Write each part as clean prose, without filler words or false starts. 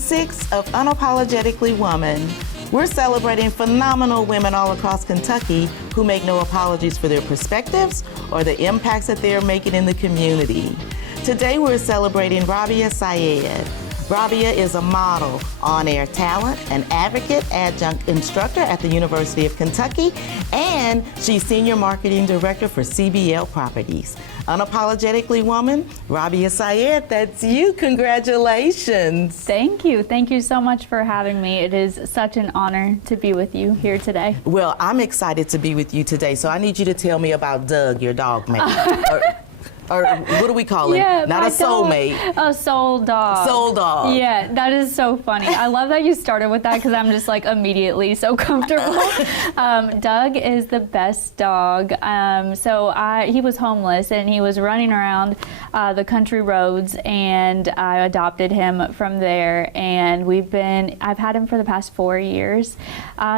6 of Unapologetically Woman. We're celebrating phenomenal women all across Kentucky who make no apologies for their perspectives or the impacts that they are making in the community. Today we're celebrating Rabiya Syed. Rabiya is a model, on-air talent, an advocate, adjunct instructor at the University of Kentucky, and she's Senior Marketing Director for CBL Properties. Unapologetically Woman, Rabiya Syed, that's you. Congratulations. Thank you. Thank you so much for having me. It is such an honor to be with you here today. Well, I'm excited to be with you today, so I need you to tell me about Doug, your dog mate. Or what do we call him? Yeah, not a soulmate. A soul dog. Soul dog. Yeah, that is so funny. I love that you started with that because I'm just like immediately so comfortable. Doug is the best dog. He was homeless and he was running around the country roads, and I adopted him from there. And I've had him for the past 4 years.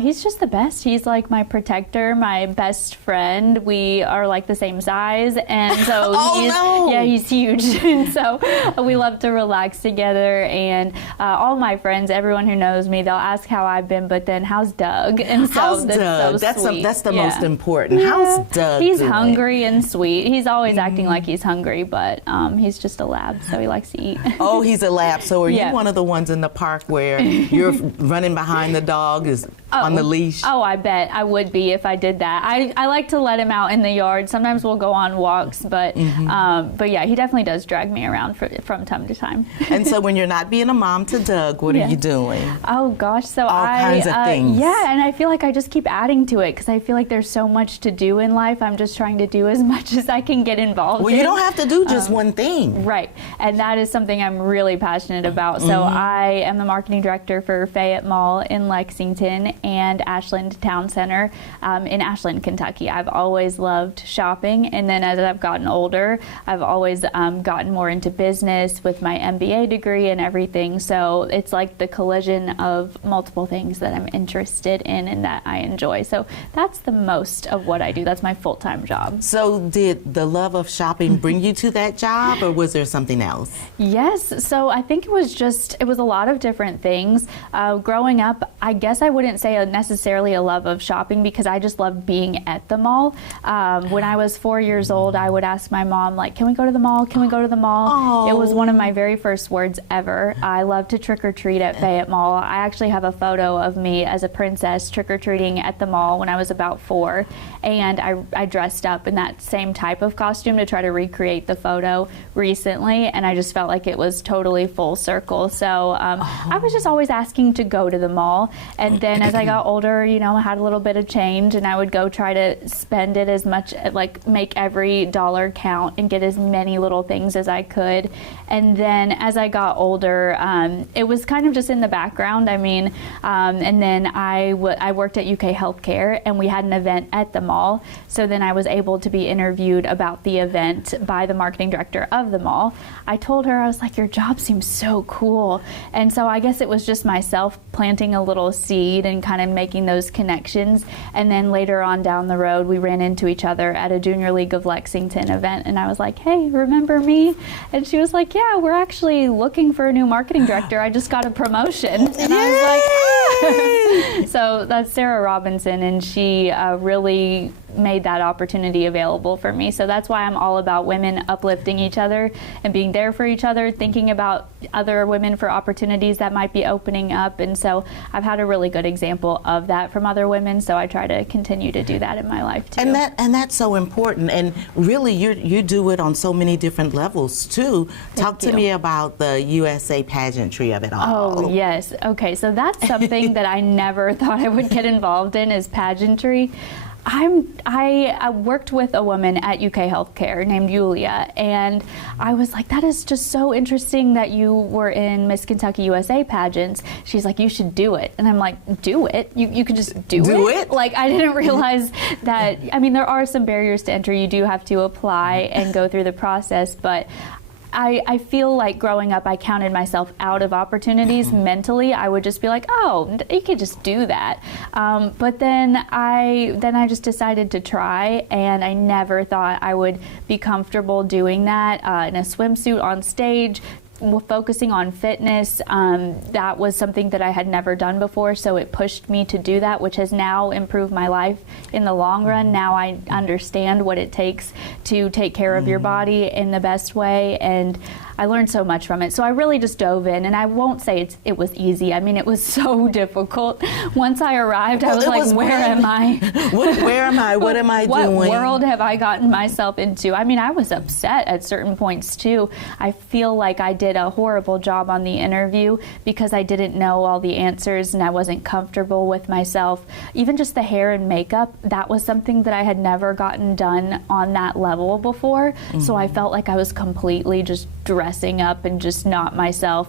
He's just the best. He's like my protector, my best friend. We are like the same size, and so. Yeah, he's huge. And so we love to relax together, and all my friends, everyone who knows me, they'll ask how I've been, but then how's Doug? And so how's Doug? So that's the most important. Yeah. How's Doug? He's hungry and sweet. He's always acting like he's hungry, but he's just a lab, so he likes to eat. Oh, he's a lab. So are you one of the ones in the park where you're running behind the dog on the leash? Oh, I bet I would be if I did that. I like to let him out in the yard. Sometimes we'll go on walks, but yeah, he definitely does drag me around from time to time. And so when you're not being a mom to Doug, what are you doing? Oh gosh, so all kinds of things. Yeah, and I feel like I just keep adding to it because I feel like there's so much to do in life. I'm just trying to do as much as I can get involved in. Well, you don't have to do just one thing. Right, and that is something I'm really passionate about. So I am the marketing director for Fayette Mall in Lexington and Ashland Town Center in Ashland, Kentucky. I've always loved shopping, and then as I've gotten older, I've always gotten more into business with my MBA degree and everything. So it's like the collision of multiple things that I'm interested in and that I enjoy. So that's the most of what I do. That's my full-time job. So did the love of shopping bring you to that job, or was there something else? Yes. So I think it was a lot of different things. Growing up, I guess I wouldn't say necessarily a love of shopping because I just loved being at the mall. When I was 4 years old, I would ask my mom, like, can we go to the mall? Can we go to the mall? Oh. It was one of my very first words ever. I love to trick or treat at Fayette Mall. I actually have a photo of me as a princess trick or treating at the mall when I was about 4, and I dressed up in that same type of costume to try to recreate the photo recently, and I just felt like it was totally full circle. So I was just always asking to go to the mall, and then as I got older, I had a little bit of change, and I would go try to spend it as much, like make every dollar count and get as many little things as I could. And then as I got older, it was kind of just in the background. And then I worked at UK Healthcare, and we had an event at the mall. So then I was able to be interviewed about the event by the marketing director of the mall. I told her, I was like, your job seems so cool. And so I guess it was just myself planting a little seed and kind of making those connections. And then later on down the road, we ran into each other at a Junior League of Lexington event, and I was like, hey, remember me? And she was like, yeah, we're actually looking for a new marketing director. I just got a promotion. And I was like, ah. So that's Sarah Robinson, and she really made that opportunity available for me. So that's why I'm all about women uplifting each other and being there for each other, thinking about other women for opportunities that might be opening up. And so I've had a really good example of that from other women, so I try to continue to do that in my life too. And that's so important, and really you do it on so many different levels too. Talk to me about the USA pageantry of it all. Oh yes, okay, so that's something that I never thought I would get involved in, is pageantry. I worked with a woman at UK Healthcare named Yulia, and I was like, that is just so interesting that you were in Miss Kentucky USA pageants. She's like, you should do it. And I'm like, do it? You could just do it? Like, I didn't realize that, there are some barriers to entry. You do have to apply and go through the process, but I feel like growing up I counted myself out of opportunities mentally. I would just be like, oh, you could just do that. But then I just decided to try, and I never thought I would be comfortable doing that in a swimsuit on stage, focusing on fitness, that was something that I had never done before, so it pushed me to do that, which has now improved my life in the long run. Now I understand what it takes to take care of your body in the best way, and I learned so much from it. So I really just dove in, and I won't say it was easy. I mean, it was so difficult. Once I arrived, I was like, where am I? Where am I? What am I doing? What world have I gotten myself into? I mean, I was upset at certain points too. I feel like I did a horrible job on the interview because I didn't know all the answers and I wasn't comfortable with myself. Even just the hair and makeup, that was something that I had never gotten done on that level before. So I felt like I was completely just dressing up and just not myself.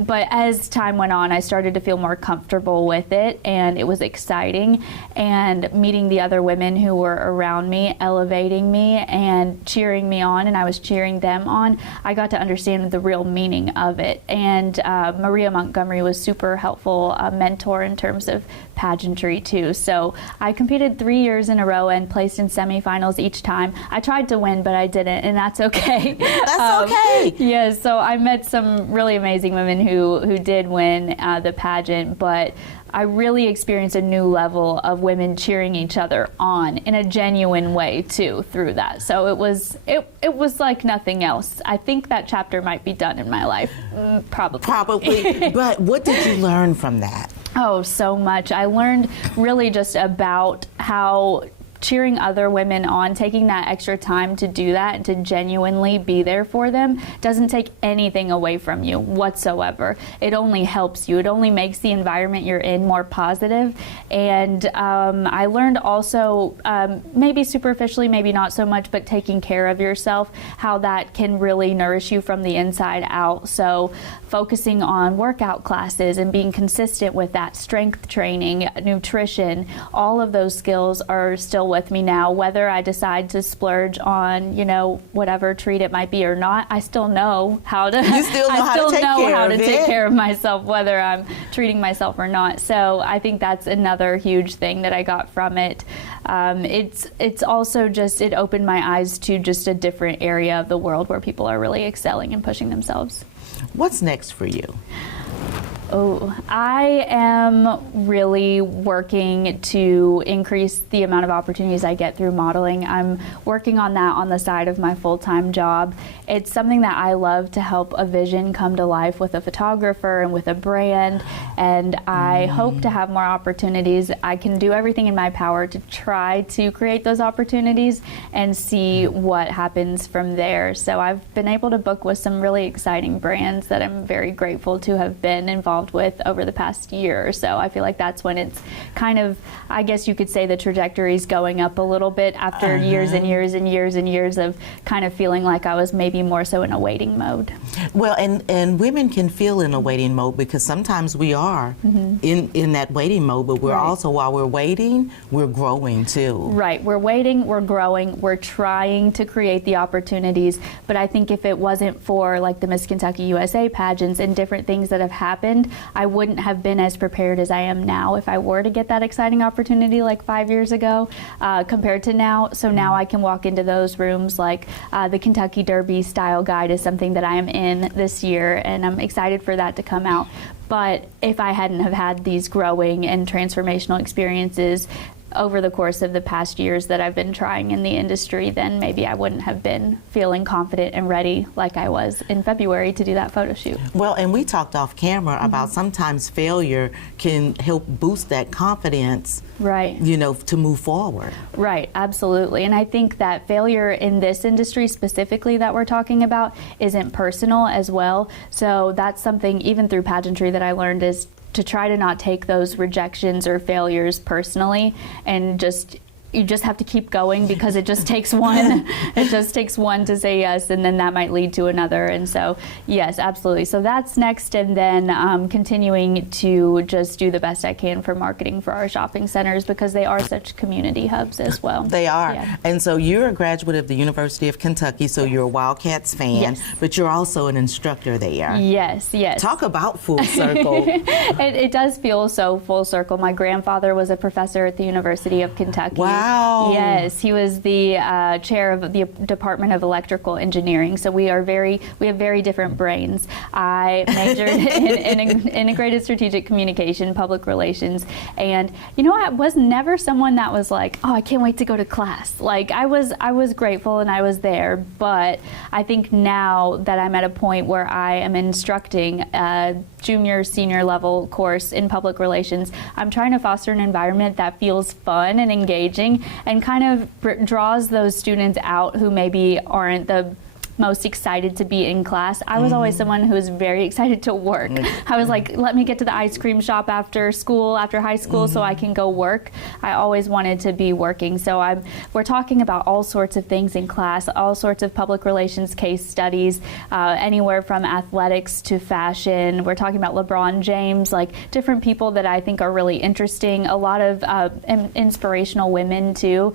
But as time went on, I started to feel more comfortable with it, and it was exciting. And meeting the other women who were around me, elevating me and cheering me on, and I was cheering them on, I got to understand the real meaning of it. And Maria Montgomery was super helpful, a mentor in terms of pageantry too. So I competed 3 years in a row and placed in semifinals each time. I tried to win, but I didn't, and that's okay. That's okay. Yeah, so I met some really amazing women who did win the pageant, but I really experienced a new level of women cheering each other on in a genuine way too through that. So it was like nothing else. I think that chapter might be done in my life, probably. But what did you learn from that? Oh, so much. I learned really just about how cheering other women on, taking that extra time to do that and to genuinely be there for them doesn't take anything away from you whatsoever. It only helps you. It only makes the environment you're in more positive. And I learned also, maybe superficially, maybe not so much, but taking care of yourself, how that can really nourish you from the inside out. So focusing on workout classes and being consistent with that, strength training, nutrition, all of those skills are still with me now. Whether I decide to splurge on, whatever treat it might be or not, I still know how to. You still know how to take care of myself, whether I'm treating myself or not. So I think that's another huge thing that I got from it. It's also just, it opened my eyes to just a different area of the world where people are really excelling and pushing themselves. What's next for you? Oh, I am really working to increase the amount of opportunities I get through modeling. I'm working on that on the side of my full-time job. It's something that I love, to help a vision come to life with a photographer and with a brand, and I hope to have more opportunities. I can do everything in my power to try to create those opportunities and see what happens from there. So I've been able to book with some really exciting brands that I'm very grateful to have been involved with over the past year or so. I feel like that's when it's kind of, I guess you could say, the trajectory's going up a little bit after years and years and years and years of kind of feeling like I was maybe more so in a waiting mode. Well, and women can feel in a waiting mode because sometimes we are in that waiting mode, but we're also, while we're waiting, we're growing too. Right, we're waiting, we're growing, we're trying to create the opportunities, but I think if it wasn't for like the Miss Kentucky USA pageants and different things that have happened, I wouldn't have been as prepared as I am now if I were to get that exciting opportunity like 5 years ago compared to now. So now I can walk into those rooms, like the Kentucky Derby style guide is something that I am in this year, and I'm excited for that to come out. But if I hadn't have had these growing and transformational experiences over the course of the past years that I've been trying in the industry, then maybe I wouldn't have been feeling confident and ready like I was in February to do that photo shoot. Well, and we talked off camera about sometimes failure can help boost that confidence, right? To move forward. Right, absolutely. And I think that failure in this industry specifically that we're talking about isn't personal as well. So that's something, even through pageantry, that I learned is to try to not take those rejections or failures personally, and you just have to keep going, because it just takes one. It just takes one to say yes, and then that might lead to another. And so, yes, absolutely. So that's next, and then continuing to just do the best I can for marketing for our shopping centers, because they are such community hubs as well. They are. Yeah. And so you're a graduate of the University of Kentucky, so you're a Wildcats fan, but you're also an instructor there. Yes, yes. Talk about full circle. It does feel so full circle. My grandfather was a professor at the University of Kentucky. Wow. Wow. Yes, he was the chair of the Department of Electrical Engineering. So we have very different brains. I majored in integrated strategic communication, public relations, and I was never someone that was like, oh, I can't wait to go to class. Like I was grateful and I was there, but I think now that I'm at a point where I am instructing a junior, senior level course in public relations, I'm trying to foster an environment that feels fun and engaging and kind of draws those students out who maybe aren't the most excited to be in class. I was always someone who was very excited to work. I was like, let me get to the ice cream shop after school, after high school, so I can go work. I always wanted to be working. So we're talking about all sorts of things in class, all sorts of public relations case studies, anywhere from athletics to fashion. We're talking about LeBron James, like different people that I think are really interesting. A lot of inspirational women too.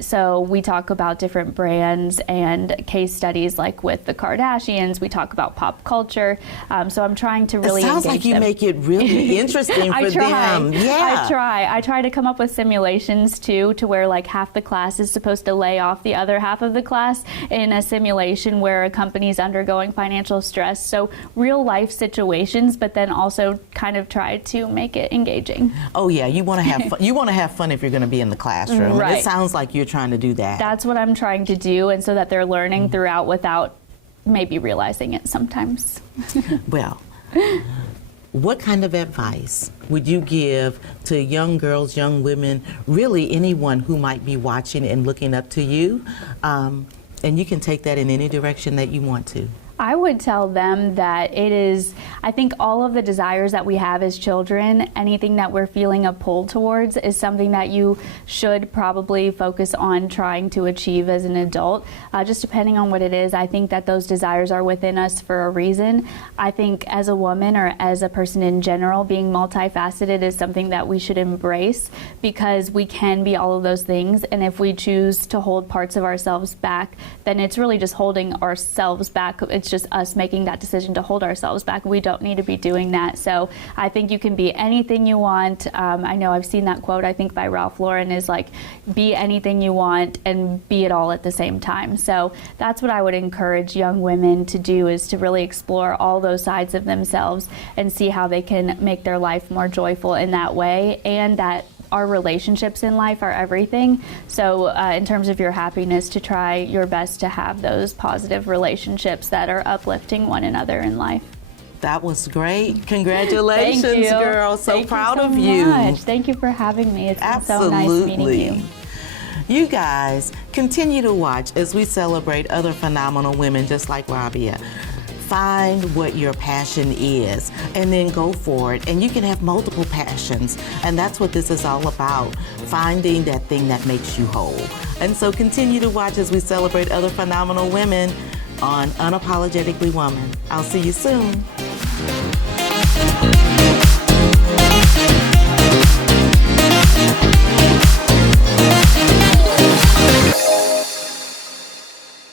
So we talk about different brands and case studies, like with the Kardashians. We talk about pop culture. So I'm trying to really engage them. It sounds like you make it really interesting for them. Yeah. I try to come up with simulations too, to where like half the class is supposed to lay off the other half of the class in a simulation where a company's undergoing financial stress. So real life situations, but then also kind of try to make it engaging. Oh yeah, you want to have fun. You want to have fun if you're going to be in the classroom. Right. It sounds like you're trying to do that. That's what I'm trying to do, and so that they're learning throughout without maybe realizing it sometimes. Well, what kind of advice would you give to young girls, young women, really anyone who might be watching and looking up to you? And you can take that in any direction that you want to. I would tell them that I think all of the desires that we have as children, anything that we're feeling a pull towards is something that you should probably focus on trying to achieve as an adult. Just depending on what it is, I think that those desires are within us for a reason. I think as a woman or as a person in general, being multifaceted is something that we should embrace, because we can be all of those things. And if we choose to hold parts of ourselves back, then it's really just holding ourselves back. It's just us making that decision to hold ourselves back. We don't need to be doing that. So I think you can be anything you want. I know I've seen that quote, I think by Ralph Lauren, is like, be anything you want and be it all at the same time. So that's what I would encourage young women to do, is to really explore all those sides of themselves and see how they can make their life more joyful in that way, and that our relationships in life are everything. So in terms of your happiness, to try your best to have those positive relationships that are uplifting one another in life. That was great. Congratulations, Thank you. Girl. So proud of Thank you. So much. Thank you for having me. It's been so nice meeting you. You guys continue to watch as we celebrate other phenomenal women just like Rabiya. Find what your passion is and then go for it. And you can have multiple passions. And that's what this is all about, finding that thing that makes you whole. And so continue to watch as we celebrate other phenomenal women on Unapologetically Woman. I'll see you soon.